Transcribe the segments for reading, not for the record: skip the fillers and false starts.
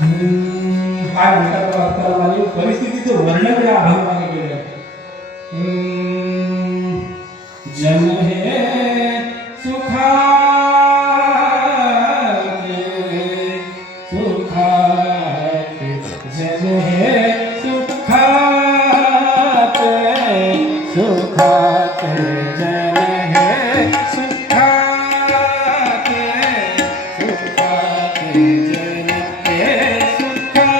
काय म्हणतात त्याला माझी परिस्थितीचं वर्णन या अभंगाने केलं आहे. जन हे सुखाचे सुखाचे जन हे सुखाचे सुखाचे जन हे सुखाचे सुखाचे जन हे सुखाचे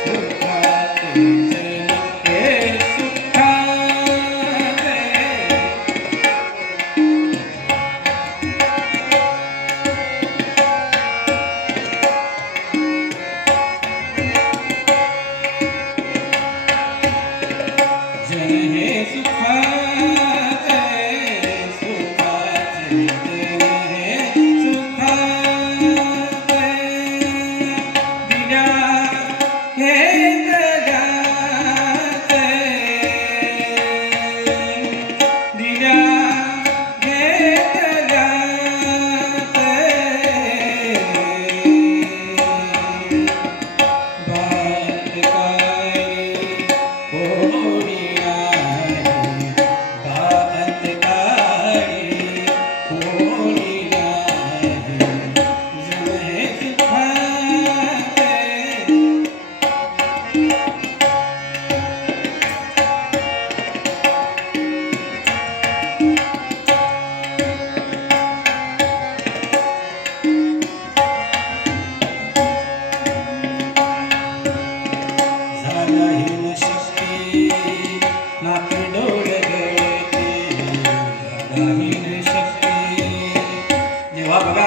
सुखाचे जन हे सुखाचे जन हे सुखाचे सुखाचे जन हे सुखाचे दिल्या घेतल्याचे दिल्या घेतल्याचे बात काय कोणी नाही बात काय कोणी नाही जन हे सुखाचे झालाहीन शक्ती नाकी डोळे गळते झालाहीन शक्ती जेव्हा बघा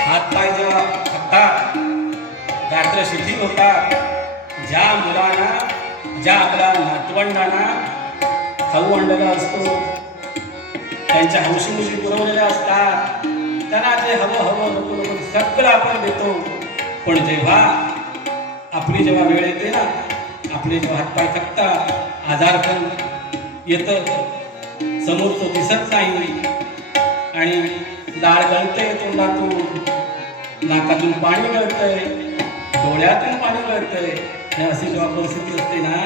हात पाय जेव्हा थकतात गात्र शिथिल होतात ज्या मुलांना ज्या आपल्या नातवंडांना खाऊ आणलेला असतो त्यांच्या हौशीमुशी पुरवलेल्या असतात त्यांना जे हवं हवं नको नको सगळं आपण देतो पण जेव्हा आपली जेव्हा वेळ येते ना आपले जेव्हा हातपाय थकतात आजारपण येतं समोरचं दिसत नाही आणि दाढ गळते तोंडातून नाकातून पाणी गळतंय डोळ्यातून पाणी गळतंय आणि अशी जेव्हा परिस्थिती असते ना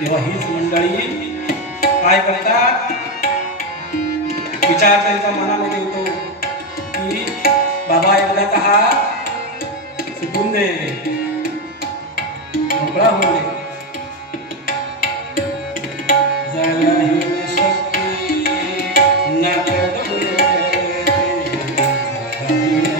तेव्हा हीच मंडळी काय करतात विचार त्यांच्या मनामध्ये येतो की बाबा एकदाचा हा सुटून दे मोकळा होऊ दे झालाहीन शक्ती नाक डोळे झालाहीन